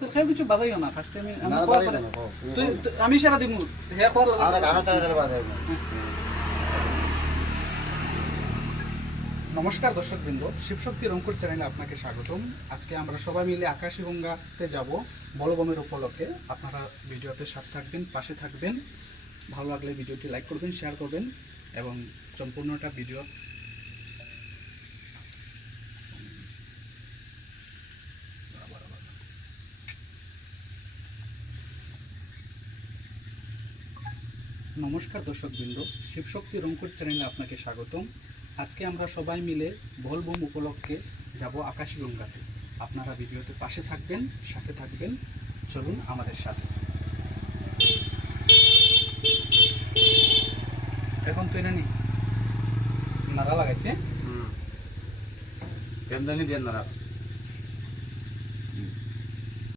তো খেয়ে কিছু বাজাইও না ফার্স্টে না বাড়ি না আমি সেরা দিমু হে কর আর গানা তাড়াতাড়ি বাজাই না নমস্কার দর্শকবৃন্দ, শিবশক্তি রংপুর চ্যানেলে আপনাকে স্বাগতম। আজকে আমরা সবাই মিলে আকাশগঙ্গাতে যাব বলবমের উপলক্ষে। আপনারা ভিডিওতে সাথে থাকবেন, পাশে থাকবেন। ভালো লাগলে ভিডিওটি লাইক করবেন, শেয়ার করবেন এবং সম্পূর্ণটা ভিডিও নমস্কার দর্শকবৃন্দ, শিবশক্তি রংপুর চ্যানেলে আপনাকে স্বাগতম। আজকে আমরা সবাই মিলে বলবম উপলক্ষে যাব আকাশগঙ্গাতে। আপনারা ভিডিওতে পাশে থাকবেন, সাথে থাকবেন। চলুন আমাদের সাথে। এখন তো এটা নাড়া লাগাইছে, কেন্দ্রানি দিয়ে না